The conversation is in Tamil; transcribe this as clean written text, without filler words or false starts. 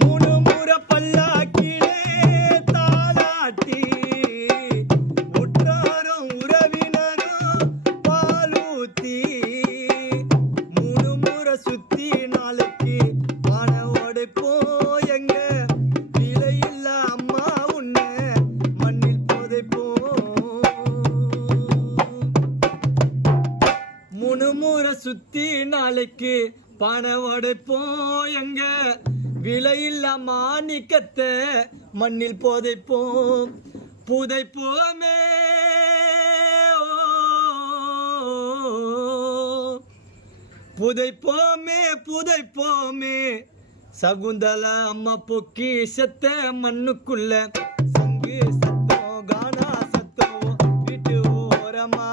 மூணு முறை பல்லாக்கிலே தாலாட்டி உற்றாரும் உறவினரும் பாலூத்தி மூணு முறை சுத்தி நாளைக்கு பானை உடைப்போம் எங்க விலையில்ல அம்மா உன்னை மண்ணில் புதைப்போம் மூணு முறை சுத்தி நாளைக்கு பானை உடைப்போம் எங்க விலையில்லா மாணிக்கத்தை மண்ணில் புதைப்போம் புதைப்போமே புதைப்போமே புதைப்போமே சகுந்தலா அம்மா பொக்கிஷத்தை மண்ணுக்குள்ள சங்கு சத்தம் கானா சத்தம் வீட்டு ஓரமா